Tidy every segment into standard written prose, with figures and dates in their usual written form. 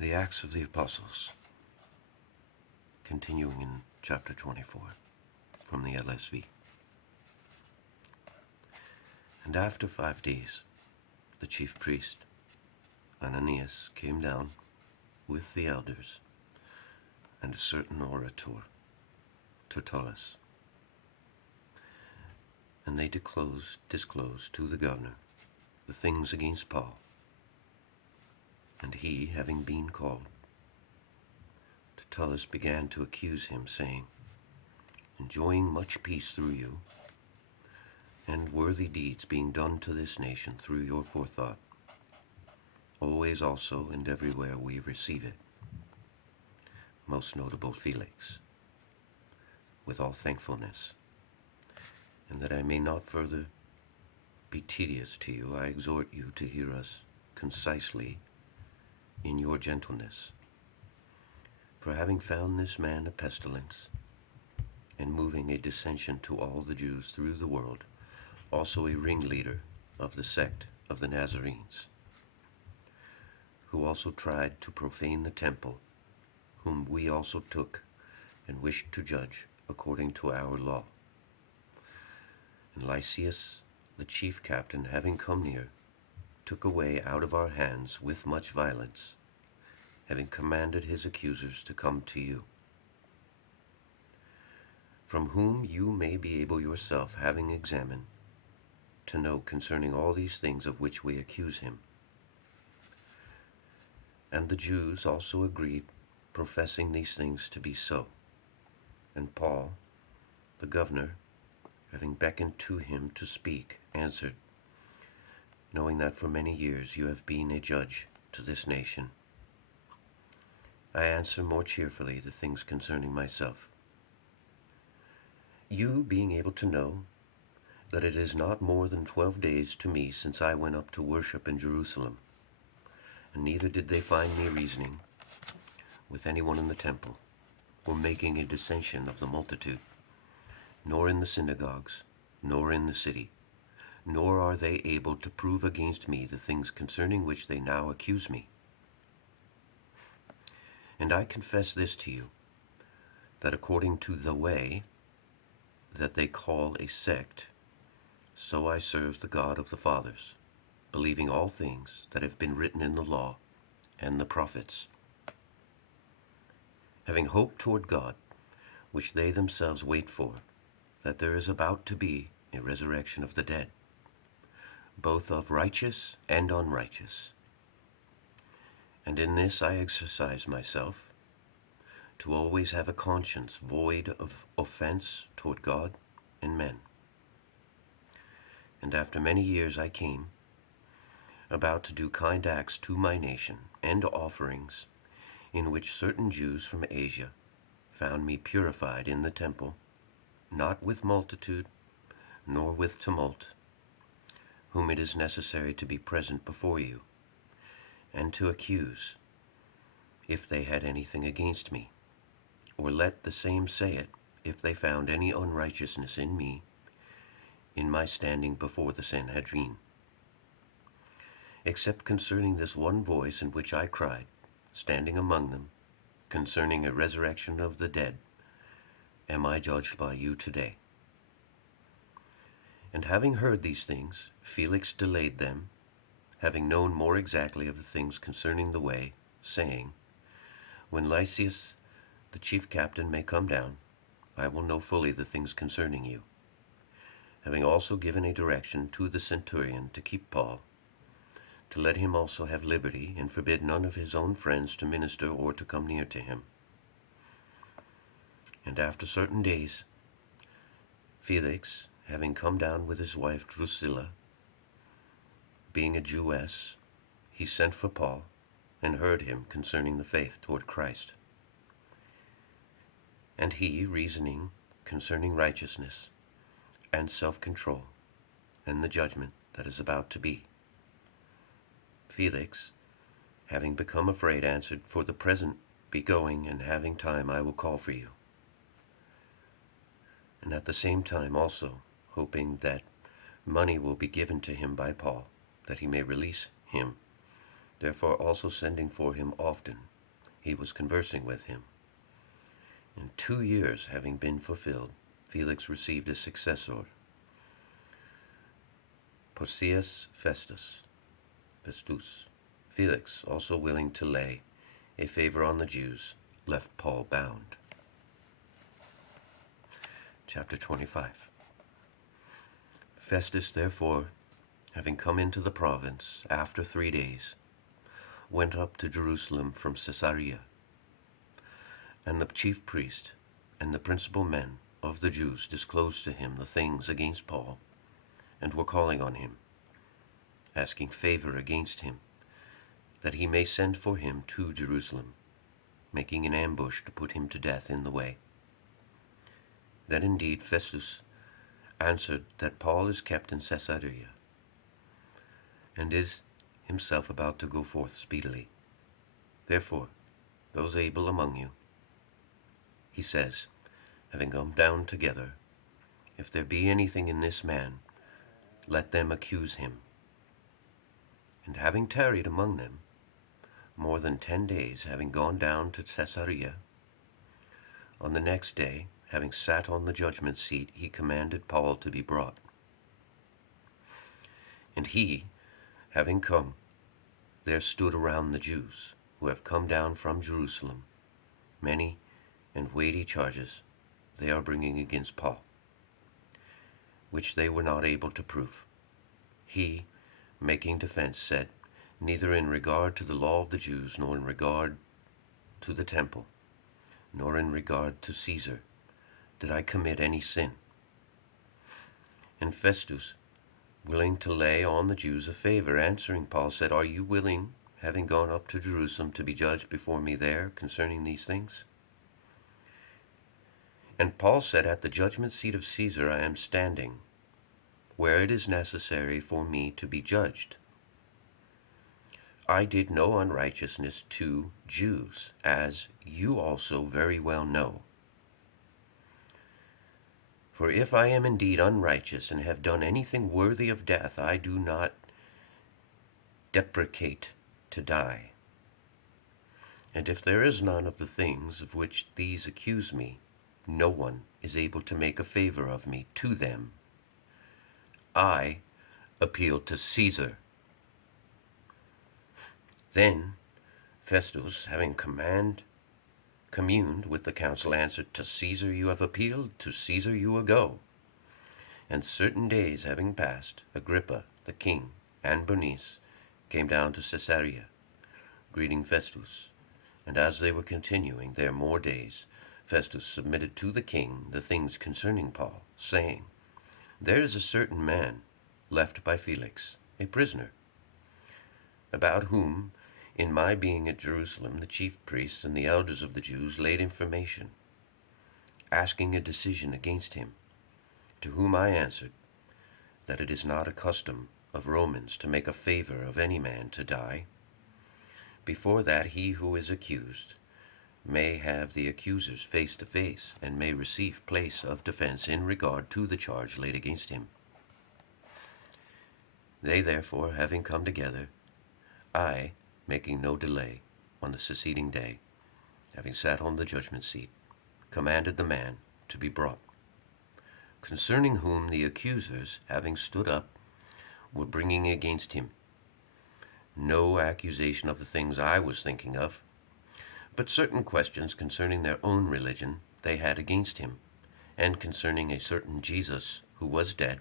The Acts of the Apostles, continuing in chapter 24, from the LSV. And after 5 days, the chief priest, Ananias, came down with the elders and a certain orator, Tertullus, and they disclosed to the governor the things against Paul. And he, having been called, Tertullus began to accuse him, saying, enjoying much peace through you, and worthy deeds being done to this nation through your forethought, always also and everywhere we receive it, most notable Felix, with all thankfulness. And that I may not further be tedious to you, I exhort you to hear us concisely in your gentleness. For having found this man a pestilence, and moving a dissension to all the Jews through the world, also a ringleader of the sect of the Nazarenes, who also tried to profane the temple, whom we also took and wished to judge according to our law. And Lysias, the chief captain, having come near, took away out of our hands with much violence, having commanded his accusers to come to you, from whom you may be able yourself, having examined, to know concerning all these things of which we accuse him. And the Jews also agreed, professing these things to be so. And Paul, the governor, having beckoned to him to speak, answered, knowing that for many years you have been a judge to this nation, I answer more cheerfully the things concerning myself. You being able to know that it is not more than 12 days to me since I went up to worship in Jerusalem, and neither did they find me reasoning with anyone in the temple, or making a dissension of the multitude, nor in the synagogues, nor in the city, nor are they able to prove against me the things concerning which they now accuse me. And I confess this to you, that according to the way that they call a sect, so I serve the God of the fathers, believing all things that have been written in the law and the prophets, having hope toward God, which they themselves wait for, that there is about to be a resurrection of the dead, both of righteous and unrighteous. And in this I exercise myself, to always have a conscience void of offense toward God and men. And after many years I came, about to do kind acts to my nation, and offerings, in which certain Jews from Asia found me purified in the temple, not with multitude, nor with tumult, whom it is necessary to be present before you, and to accuse, if they had anything against me, or let the same say it, if they found any unrighteousness in me, in my standing before the Sanhedrin. Except concerning this one voice in which I cried, standing among them, concerning a resurrection of the dead, am I judged by you today. And having heard these things, Felix delayed them, having known more exactly of the things concerning the way, saying, when Lysias, the chief captain, may come down, I will know fully the things concerning you, having also given a direction to the centurion to keep Paul, to let him also have liberty, and forbid none of his own friends to minister or to come near to him. And after certain days, Felix, having come down with his wife Drusilla, being a Jewess, he sent for Paul, and heard him concerning the faith toward Christ. And he, reasoning concerning righteousness, and self-control, and the judgment that is about to be, Felix, having become afraid, answered, for the present be going, and having time I will call for you. And at the same time also, hoping that money will be given to him by Paul, that he may release him, Therefore also sending for him often, he was conversing with him. And 2 years having been fulfilled, Felix received a successor, Porcius Festus. Felix, also willing to lay a favor on the Jews, left Paul bound. Chapter 25. Festus, therefore, having come into the province after 3 days, went up to Jerusalem from Caesarea. And the chief priest and the principal men of the Jews disclosed to him the things against Paul, and were calling on him, asking favor against him, that he may send for him to Jerusalem, making an ambush to put him to death in the way. Then indeed Festus answered that Paul is kept in Caesarea, and is himself about to go forth speedily. Therefore, those able among you, he says, having come down together, if there be anything in this man, let them accuse him. And having tarried among them more than 10 days, having gone down to Caesarea, on the next day, having sat on the judgment seat, he commanded Paul to be brought. And he, having come, there stood around the Jews, who have come down from Jerusalem, many and weighty charges they are bringing against Paul, which they were not able to prove. He, making defense, said, neither in regard to the law of the Jews, nor in regard to the temple, nor in regard to Caesar, did I commit any sin. And Festus, willing to lay on the Jews a favor, answering Paul, said, are you willing, having gone up to Jerusalem, to be judged before me there concerning these things? And Paul said, at the judgment seat of Caesar I am standing, where it is necessary for me to be judged. I did no unrighteousness to Jews, as you also very well know. For if I am indeed unrighteous and have done anything worthy of death, I do not deprecate to die. And if there is none of the things of which these accuse me, no one is able to make a favor of me to them. I appeal to Caesar. Then Festus, having communed with the council, answered, to Caesar you have appealed, to Caesar you will go. And certain days having passed, Agrippa the king and Bernice came down to Caesarea, greeting Festus. And as they were continuing there more days, Festus submitted to the king the things concerning Paul, saying, there is a certain man left by Felix, a prisoner, about whom, in my being at Jerusalem, the chief priests and the elders of the Jews laid information, asking a decision against him, to whom I answered, that it is not a custom of Romans to make a favor of any man to die, before that he who is accused may have the accusers face to face, and may receive place of defense in regard to the charge laid against him. They therefore, having come together, I, making no delay, on the succeeding day, having sat on the judgment seat, commanded the man to be brought, concerning whom the accusers, having stood up, were bringing against him no accusation of the things I was thinking of, but certain questions concerning their own religion they had against him, and concerning a certain Jesus who was dead,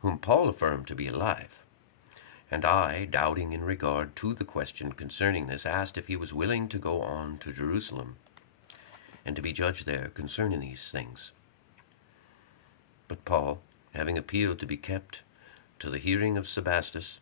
whom Paul affirmed to be alive. And I, doubting in regard to the question concerning this, asked if he was willing to go on to Jerusalem, and to be judged there concerning these things. But Paul, having appealed to be kept to the hearing of Sebastus,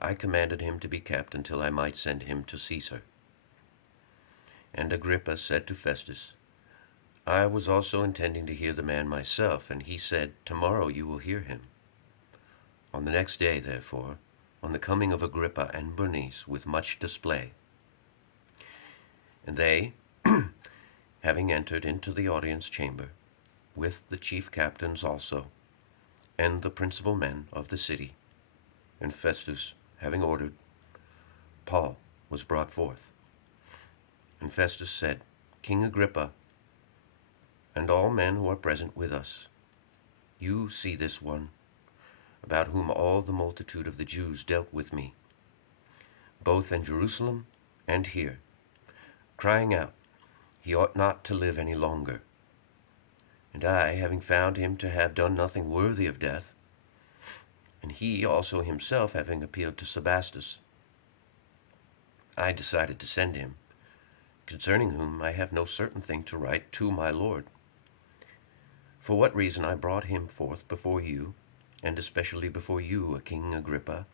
I commanded him to be kept until I might send him to Caesar. And Agrippa said to Festus, I was also intending to hear the man myself, and he said, tomorrow you will hear him. On the next day, therefore, on the coming of Agrippa and Bernice with much display, and they, having entered into the audience chamber, with the chief captains also, and the principal men of the city, and Festus, having ordered, was brought forth. And Festus said, King Agrippa, and all men who are present with us, you see this one, about whom all the multitude of the Jews dealt with me, both in Jerusalem and here, crying out, he ought not to live any longer. And I, having found him to have done nothing worthy of death, and he also himself having appealed to Sebastus, I decided to send him, concerning whom I have no certain thing to write to my Lord. For what reason I brought him forth before you, and especially before you, King Agrippa,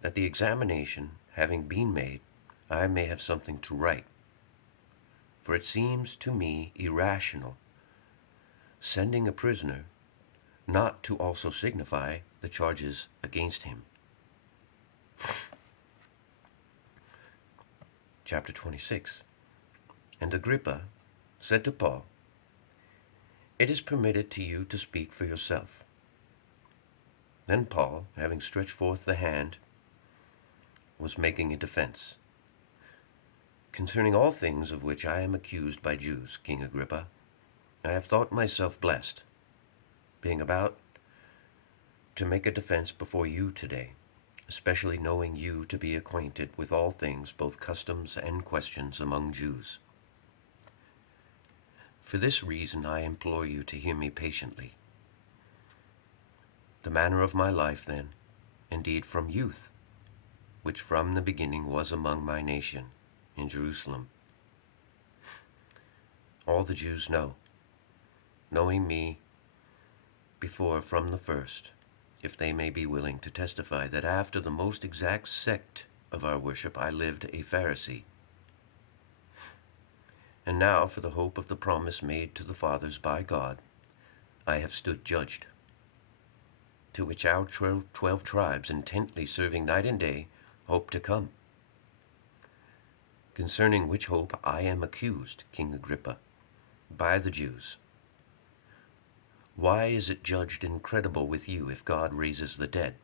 that the examination having been made, I may have something to write. For it seems to me irrational, sending a prisoner, not to also signify the charges against him. Chapter 26. And Agrippa said to Paul, It is permitted to you to speak for yourself. Then Paul, having stretched forth the hand, was making a defense. Concerning all things of which I am accused by Jews, King Agrippa, I have thought myself blessed, being about to make a defense before you today, especially knowing you to be acquainted with all things, both customs and questions among Jews. For this reason I implore you to hear me patiently. The manner of my life, then, indeed from youth, which from the beginning was among my nation in Jerusalem, all the Jews know, knowing me before from the first, if they may be willing to testify that after the most exact sect of our worship I lived a Pharisee. And now for the hope of the promise made to the fathers by God, I have stood judged, to which our 12 tribes, intently serving night and day, hope to come. Concerning which hope I am accused, King Agrippa, by the Jews. Why is it judged incredible with you if God raises the dead?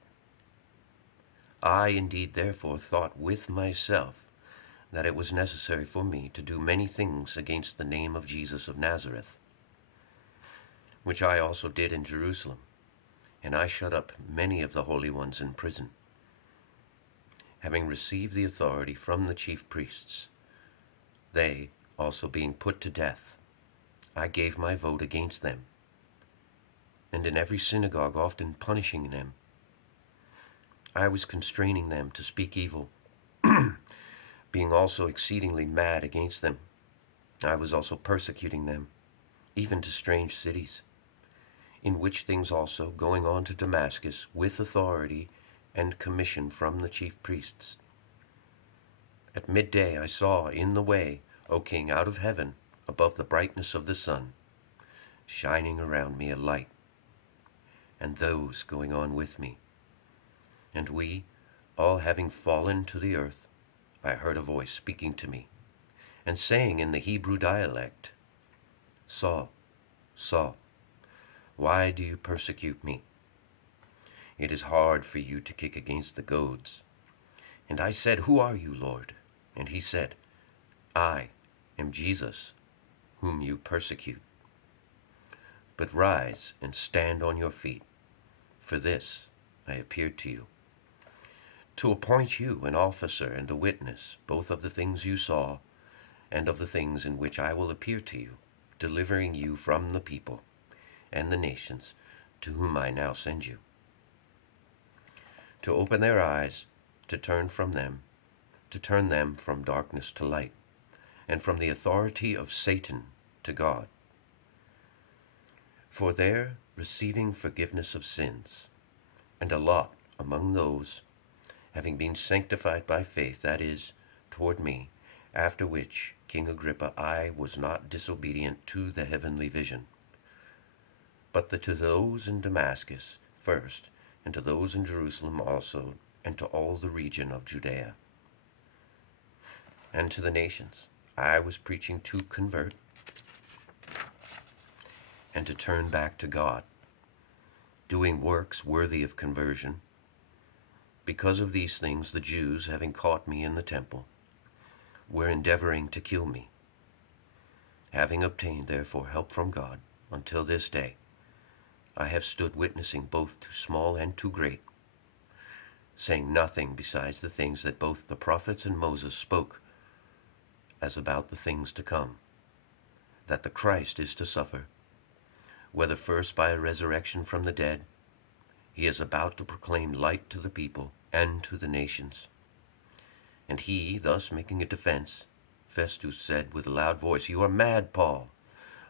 I indeed therefore thought with myself that it was necessary for me to do many things against the name of Jesus of Nazareth, which I also did in Jerusalem, and I shut up many of the holy ones in prison, having received the authority from the chief priests. They also being put to death, I gave my vote against them, and in every synagogue often punishing them. I was constraining them to speak evil, being also exceedingly mad against them. I was also persecuting them, even to strange cities, in which things also, going on to Damascus with authority and commission from the chief priests. At midday I saw in the way, O king, out of heaven, above the brightness of the sun, shining around me a light, and those going on with me. And we, all having fallen to the earth, I heard a voice speaking to me, and saying in the Hebrew dialect, Saul, Saul, why do you persecute me? It is hard for you to kick against the goads. And I said, Who are you, Lord? And he said, I am Jesus, whom you persecute. But rise and stand on your feet. For this I appeared to you, to appoint you an officer and a witness, both of the things you saw and of the things in which I will appear to you, delivering you from the people and the nations to whom I now send you, to open their eyes, to turn them from darkness to light, and from the authority of Satan to God, for their receiving forgiveness of sins, and a lot among those having been sanctified by faith, that is, toward me, after which, King Agrippa, I was not disobedient to the heavenly vision, but to those in Damascus first, and to those in Jerusalem also, and to all the region of Judea, and to the nations. I was preaching to convert and to turn back to God, doing works worthy of conversion, Because of these things, the Jews, having caught me in the temple, were endeavoring to kill me. Having obtained, therefore, help from God, until this day, I have stood witnessing both to small and to great, saying nothing besides the things that both the prophets and Moses spoke, as about the things to come, that the Christ is to suffer, whether first by a resurrection from the dead, he is about to proclaim light to the people and to the nations. And he, thus making a defense, Festus said with a loud voice, "You are mad, Paul.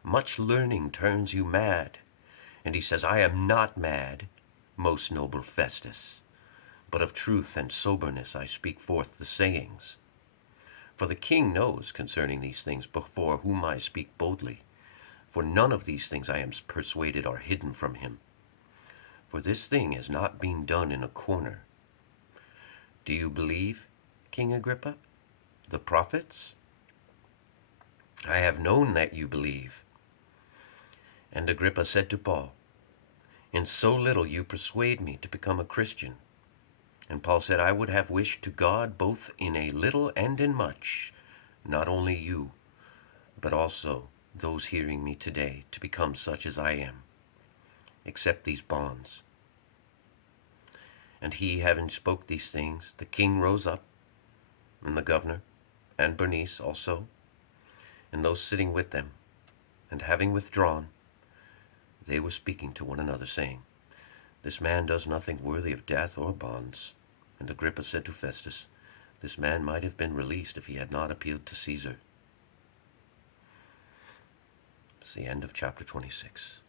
Much learning turns you mad." And he says, "I am not mad, most noble Festus, but of truth and soberness I speak forth the sayings. For the king knows concerning these things, before whom I speak boldly. For none of these things I am persuaded are hidden from him. For this thing has not been done in a corner. Do you believe, King Agrippa, the prophets? I have known that you believe." And Agrippa said to Paul, "In so little you persuade me to become a Christian." And Paul said, "I would have wished to God both in a little and in much, not only you, but also those hearing me today, to become such as I am, except these bonds." And he, having spoke these things, the king rose up, and the governor, and Bernice also, and those sitting with them. And having withdrawn, they were speaking to one another, saying, "This man does nothing worthy of death or bonds." And Agrippa said to Festus, "This man might have been released if he had not appealed to Caesar." It's the end of chapter 26.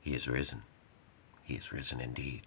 He is risen. He is risen indeed.